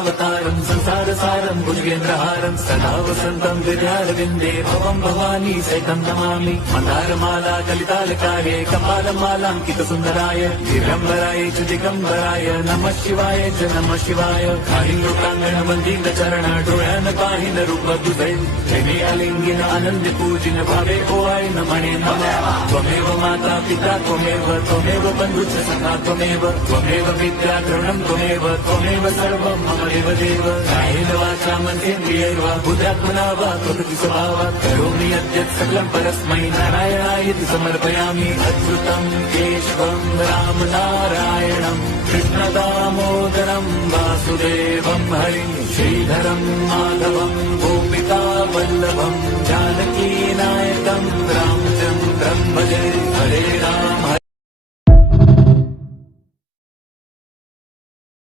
कृष्णावतारं संसारसारं भुजगेन्द्रहारं सदा वसन्तं हृदयारविन्दे भवं भवानी सहितं नमामि मन्दारमाला कलितालकारे कपालमालाङ्कितसुन्दराय दिगम्बराय च दिगम्बराय नमः शिवाय च नमः शिवाय कालिङ्गोटाङ्गणवन्दीतचरण डोळ्यान पाहिन रूप तुझे प्रेमे आलिंगिन आनंद पूजिन भावे ओवाय नमणे नमः त्वमेव माता पिता त्वमेव बन्धुश्च सखा त्वमेव विद्या द्रवणं त्वमेव सर्वं मम देव कायेन वाचा मनसेन्द्रियैर्वा बुद्ध्यात्मना वा प्रकृति स्वभावात् करोमि यद्यत् सकलं परस्मै नारायणायति समर्पयामि अच्युतं केशवं राम नारायणं कृष्णदामोदरं वासुदेवं हरिं श्रीधरं माधवं गोपिका वल्लभं जानकीनायकं रामचन्द्रं भजे हरे राम